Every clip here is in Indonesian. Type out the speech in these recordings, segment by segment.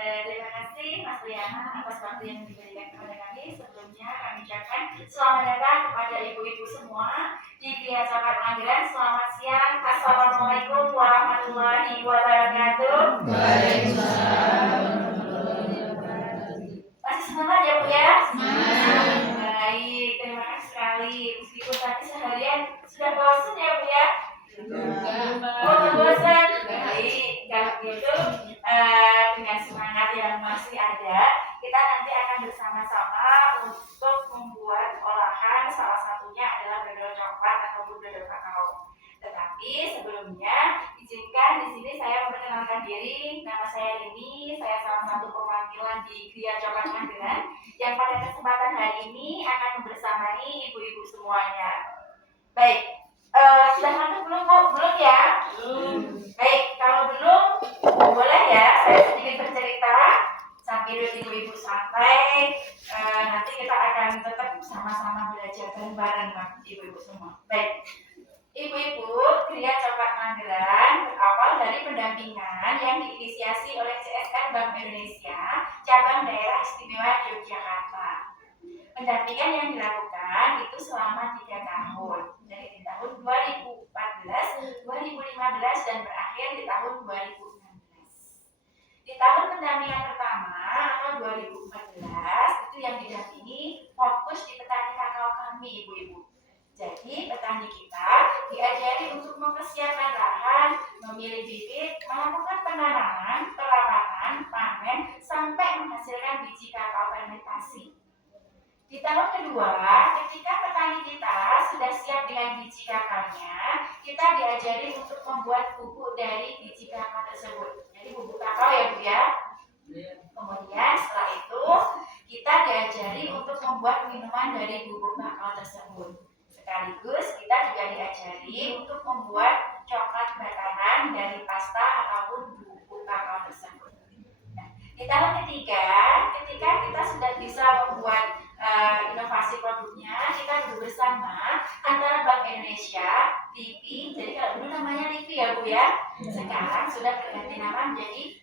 Terima kasih Mas Liana atas waktu yang diberikan kepada kami. Sebelumnya kami ucapkan selamat datang kepada ibu-ibu semua di Gria Coklat Mageran. Selamat siang. Assalamualaikum warahmatullahi wabarakatuh. Waalaikumsalam. Masih semangat ya Bu ya? Semangat. Baik, terima kasih sekali. Meskipun tadi seharian sudah bosan ya Bu ya? Oh, bosan. Baik, kalau gitu dengan semangat yang masih ada, kita nanti akan bersama-sama untuk membuat olahan. Salah satunya adalah dodol coklat ataupun dodol kakao. Tetapi sebelumnya izinkan di sini saya memperkenalkan diri. Nama saya Rini, saya salah satu perwakilan di Gria Coklat Mageran yang pada kesempatan hari ini akan membersamai ibu-ibu semuanya. Baik, sudah ngantuk belum Bu? Belum ya? Baik, kalau belum boleh ya saya sedikit bercerita sambil ibu-ibu santai. Nanti kita akan tetap sama-sama belajar bareng-bareng ibu-ibu semua. Baik, ibu-ibu Gria Coklat Mageran berawal dari pendampingan yang diinisiasi oleh CSR Bank Indonesia cabang daerah istimewa Yogyakarta. Pendampingan yang dilakukan itu selama 3 tahun, dari tahun 2014, 2015 dan berakhir di tahun 2016. Di tahun pendampingan pertama atau 2014 itu yang didampingi fokus di petani kakao kami, ibu-ibu. Jadi petani kita diajari untuk mempersiapkan lahan, memilih bibit, melakukan penanaman, perawatan, panen, sampai menghasilkan biji kakao fermentasi. Di tahun kedua, ketika petani kita sudah siap dengan biji kakaonya, kita diajari untuk membuat bubuk dari biji kakao tersebut. Jadi bubuk kakao ya Bu ya. Kemudian setelah itu kita diajari untuk membuat minuman dari bubuk kakao tersebut. Sekaligus kita juga diajari untuk membuat coklat bakaran dari pasta ataupun bubuk kakao tersebut. Nah, di tahun ketiga, ketika kita sudah bisa membuat inovasi produknya, kita bersama antara Bank Indonesia, LIPI, jadi kalau dulu namanya LIPI ya Bu ya, sekarang sudah berganti nama menjadi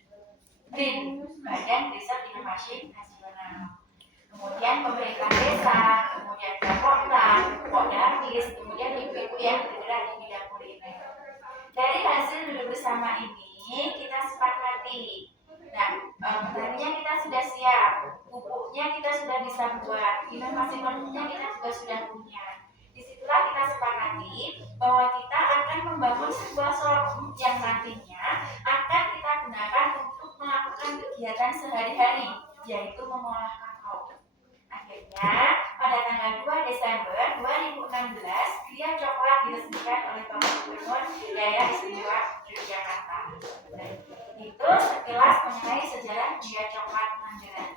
BRIN, Badan Riset Inovasi Nasional. Kemudian pemerintah desa, kemudian Bapoktan, Podarkis, kemudian ibu-ibu yang bergerak di bidang kuliner. Dari hasil duduk bersama ini kita sepakati. Nah, petaninya kita sudah siap, pupuknya kita sudah bisa buat, inovasi produknya kita juga sudah punya. Disitulah kita sepakati bahwa kita akan membangun sebuah showroom yang nantinya akan kita gunakan untuk melakukan kegiatan sehari-hari, yaitu mengolah kakao. Akhirnya, pada tanggal 2 Desember 2016, Gria Coklat diresmikan oleh Bapak Gubernur Daerah Istimewa Yogyakarta. Itu sekilas mengenai sejarah Gria Coklat Mageran.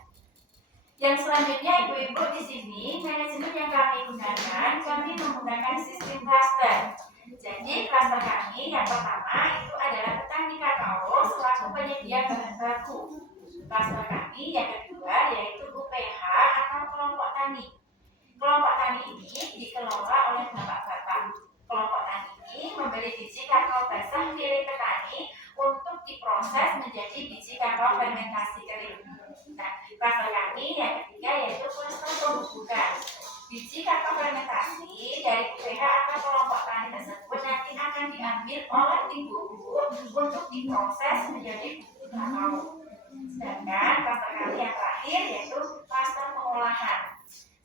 Yang selanjutnya ibu-ibu di sini, manajemen yang kami gunakan, kami menggunakan sistem cluster. Jadi cluster kami yang pertama itu adalah petani kakao selaku penyedia bahan baku. Cluster kami yang kedua yaitu UPH atau kelompok tani. Kelompok tani ini dikelola oleh bapak-bapak. Kelompok tani ini membeli biji kakao basah milik petani untuk diproses menjadi biji kakao fermentasi kering. Nah, cluster kami yang ketiga yaitu cluster pembubukan. Biji kakao fermentasi dari UPH atau kelompok tani tersebut nanti akan diambil oleh tim bubuk untuk diproses menjadi bubuk kakao. Sedangkan cluster kami yang terakhir yaitu cluster pengolahan.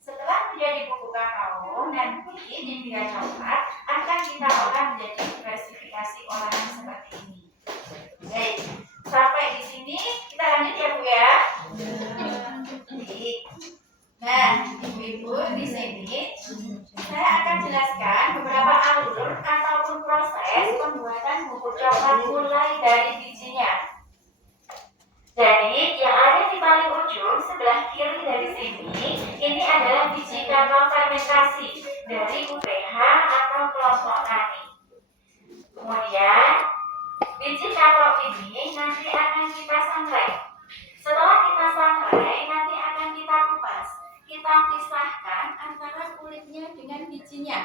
Setelah menjadi bubuk kakao, nanti di Gria Coklat akan kita olah menjadi diversifikasi olahan seperti ini. Baik, sampai di sini kita lanjut ya Bu ya. Nah, ibu-ibu di sini saya akan jelaskan beberapa alur ataupun proses pembuatan bubuk coklat mulai dari bijinya. Jadi yang ada di paling ujung sebelah kiri dari sini, ini adalah biji kakao fermentasi dari UPH atau kelompok tani. Kemudian biji kakao ini nanti akan kita sangrai. Setelah kita sangrai, nanti akan kita kupas. Kita pisahkan antara kulitnya dengan bijinya.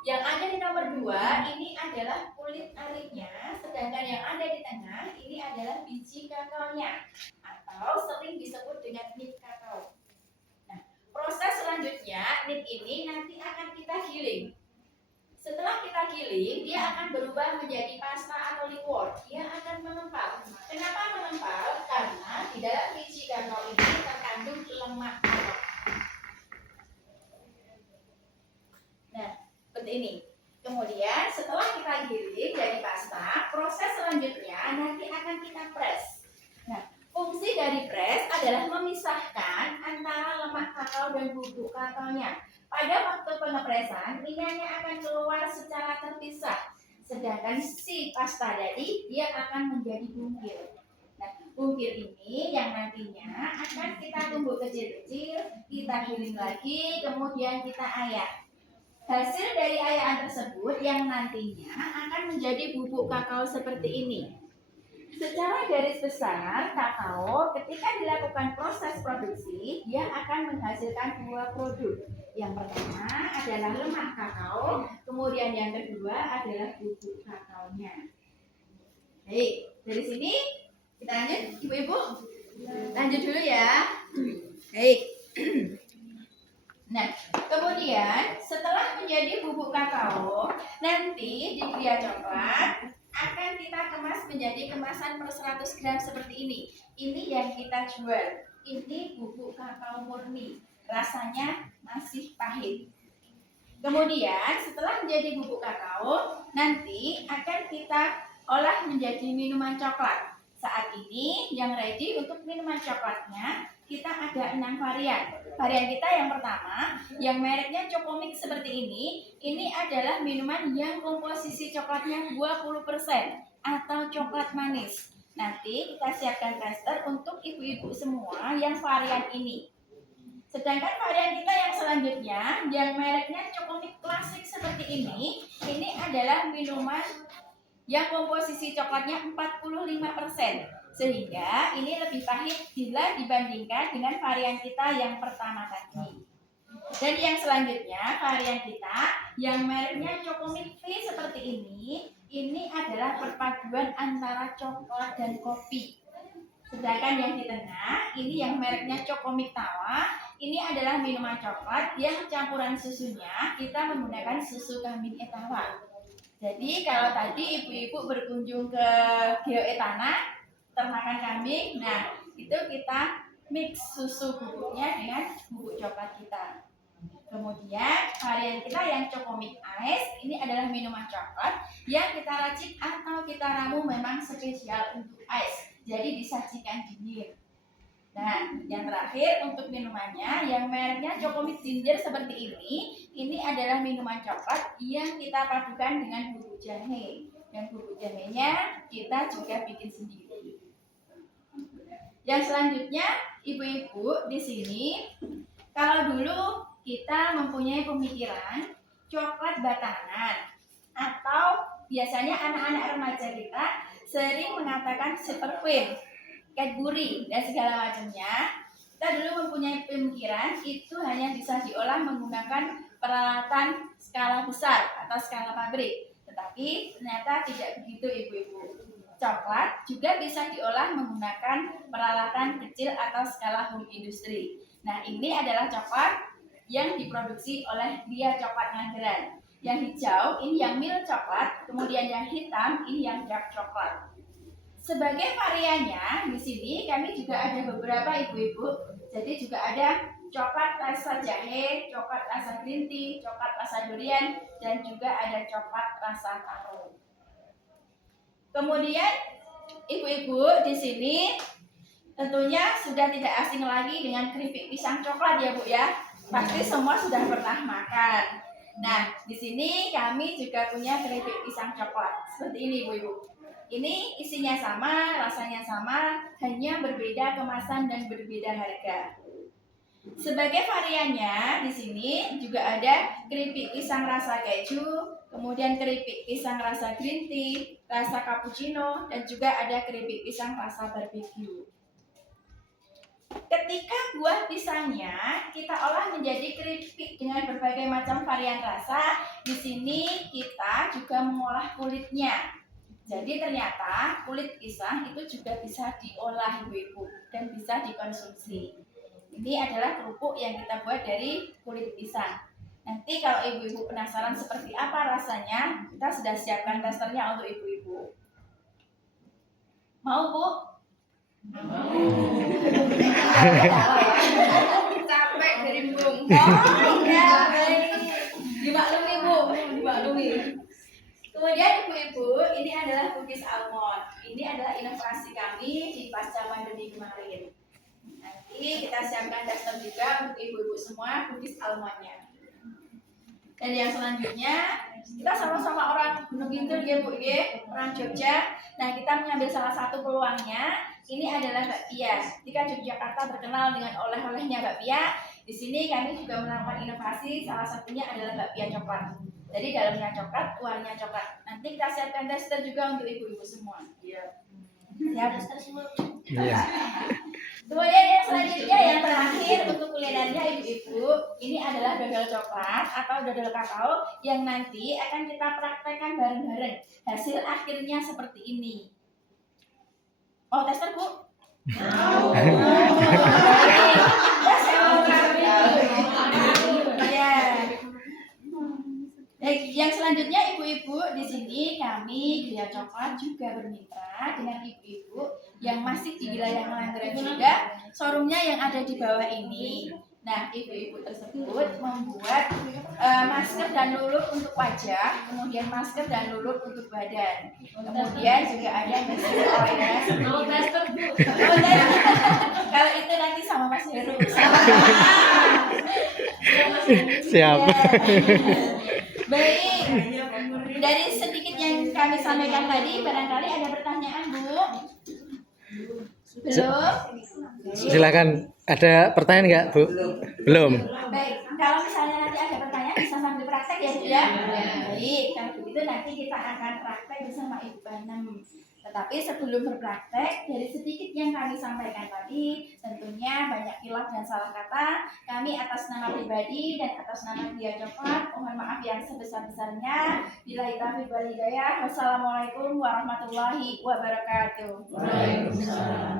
Yang ada di nomor 2 ini adalah kulit ariknya, sedangkan yang ada di tengah ini adalah biji kakaonya atau aktif ini nanti akan kita giling. Setelah kita giling, dia akan berubah menjadi pasta atau liquor. Dia akan mengempal. Kenapa mengempal? Karena di dalam biji kakao ini terkandung lemak kakao. Nah, seperti ini. Kemudian setelah kita giling jadi pasta, proses selanjutnya nanti akan kita press. Nah, fungsi dari press adalah memisahkan antara lemak kakao dan bubuk kakaonya. Pada waktu pengepresan, minyaknya akan keluar secara terpisah. Sedangkan si pasta tadi dia akan menjadi bungkil. Nah, bungkil ini yang nantinya akan kita tumbuk kecil-kecil, kita giling lagi, kemudian kita ayak. Hasil dari ayakan tersebut yang nantinya akan menjadi bubuk kakao seperti ini. Secara garis besar, kakao ketika dilakukan proses produksi, dia akan menghasilkan dua produk. Yang pertama adalah lemak kakao, kemudian yang kedua adalah bubuk kakaonya. Baik, dari sini kita lanjut, ibu-ibu. Lanjut dulu ya. Baik. Nah, kemudian setelah menjadi bubuk kakao, nanti di Gria Coklat akan kita kemas menjadi kemasan per 100 gram seperti ini. Ini yang kita jual. Ini bubuk kakao murni. Rasanya masih pahit. Kemudian setelah menjadi bubuk kakao, nanti akan kita olah menjadi minuman coklat. Saat ini yang ready untuk minuman coklatnya kita ada 6 varian. Varian kita yang pertama, yang mereknya Chocomix seperti ini adalah minuman yang komposisi coklatnya 20% atau coklat manis. Nanti kita siapkan tester untuk ibu-ibu semua yang varian ini. Sedangkan varian kita yang selanjutnya, yang mereknya Chocomix klasik seperti ini adalah minuman yang komposisi coklatnya 45%. Sehingga ini lebih pahit bila dibandingkan dengan varian kita yang pertama tadi. Dan yang selanjutnya, varian kita yang mereknya Chocomix V seperti ini adalah perpaduan antara coklat dan kopi. Sedangkan yang di tengah, ini yang mereknya Chocomix Tawa, ini adalah minuman coklat yang campuran susunya kita menggunakan susu kambing Etawa. Jadi kalau tadi ibu-ibu berkunjung ke Geoetana, ternakan kambing, nah itu kita mix susu bubuknya dengan bubuk coklat kita. Kemudian varian kita yang Chocomix Ice, ini adalah minuman coklat yang kita racik atau kita ramu memang spesial untuk ice, jadi disajikan dingin. Nah, yang terakhir untuk minumannya yang mereknya Chocomix Ginger seperti ini adalah minuman coklat yang kita padukan dengan bubuk jahe. Dan bubuk jahenya kita juga bikin sendiri. Yang selanjutnya, ibu-ibu di sini, kalau dulu kita mempunyai pemikiran coklat batangan, atau biasanya anak-anak remaja kita sering mengatakan super queen, Cadbury dan segala macamnya. Kita dulu mempunyai pemikiran itu hanya bisa diolah menggunakan peralatan skala besar atau skala pabrik. Tetapi ternyata tidak begitu ibu-ibu. Coklat juga bisa diolah menggunakan peralatan kecil atau skala home industry. Nah, ini adalah coklat yang diproduksi oleh Gria Coklat Nganggeran. Yang hijau ini yang milk coklat, kemudian yang hitam ini yang dark coklat. Sebagai variannya di sini kami juga ada beberapa ibu-ibu. Jadi juga ada coklat rasa jahe, coklat rasa green tea, coklat rasa durian, dan juga ada coklat rasa taro. Kemudian ibu-ibu di sini tentunya sudah tidak asing lagi dengan keripik pisang coklat ya Bu ya. Pasti semua sudah pernah makan. Nah, di sini kami juga punya keripik pisang coklat seperti ini ibu-ibu. Ini isinya sama, rasanya sama, hanya berbeda kemasan dan berbeda harga. Sebagai variannya di sini juga ada keripik pisang rasa keju, kemudian keripik pisang rasa green tea, rasa cappuccino, dan juga ada keripik pisang rasa barbecue. Ketika buah pisangnya kita olah menjadi keripik dengan berbagai macam varian rasa, di sini kita juga mengolah kulitnya. Jadi ternyata kulit pisang itu juga bisa diolah ibu-ibu dan bisa dikonsumsi. Ini adalah kerupuk yang kita buat dari kulit pisang. Nanti kalau ibu-ibu penasaran seperti apa rasanya, kita sudah siapkan testernya untuk ibu-ibu. Mau, Bu? Capek dari bung. Oh iya, baik. Dimaklumi, Bu, dimaklumi. Kemudian ibu-ibu, ini adalah cookies almond. Ini adalah inovasi kami di pasca pandemi kemarin. Nanti kita siapkan tester juga untuk ibu-ibu semua cookies almondnya. Dan yang selanjutnya, kita sama-sama orang Gunung Kidul ya Bu, ya, orang Jogja. Nah, kita mengambil salah satu peluangnya. Ini adalah bakpia. Jika Yogyakarta terkenal dengan oleh-olehnya bakpia, di sini kami juga melakukan inovasi. Salah satunya adalah bakpia coklat. Jadi dalamnya coklat, luarnya coklat. Nanti kita siapkan tester juga untuk ibu-ibu semua. Iya. Ya, tester semua. Iya. Kemudian yang selanjutnya yang terakhir untuk kulinernya ibu-ibu, ini adalah dodol coklat atau dodol kakao yang nanti akan kita praktekkan bareng-bareng. Hasil akhirnya seperti ini. Oh, tester Bu? Mau. Ya, saya mau ya. Yang selanjutnya ibu-ibu, di sini kami Gria Coklat juga bermitra dengan ibu-ibu yang masih di wilayah Manggarai juga. Showroomnya yang ada di bawah ini. Nah, ibu-ibu tersebut membuat masker dan lulup untuk wajah, kemudian masker dan lulup untuk badan. Kemudian juga ada masker oilnya seperti ini. Kalau itu nanti sama Mas Heru. Siap. Baik, dari sedikit yang kami sampaikan tadi, barangkali ada pertanyaan, Bu? Belum? Silakan. Ada pertanyaan nggak, Bu? Belum. Baik, kalau misalnya nanti ada pertanyaan bisa sambil praktek ya, Bu ya? Baik, kalau begitu nanti kita akan praktek bersama Ibu Banem. Tetapi sebelum berpraktek, dari sedikit yang kami sampaikan tadi, tentunya banyak khilaf dan salah kata. Kami atas nama pribadi dan atas nama Gria Coklat, mohon maaf yang sebesar-besarnya. Billahi taufiq wal hidayah. Wassalamualaikum warahmatullahi wabarakatuh. Waalaikumsalam.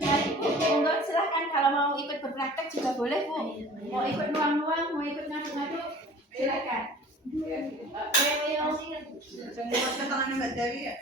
Mari Bu, monggo silahkan kalau mau ikut berpraktek juga boleh Bu. Mau ikut nuang-nuang, mau ikut ngaduk-ngaduk, silahkan. Semua ketangannya Mbak Dewi ya?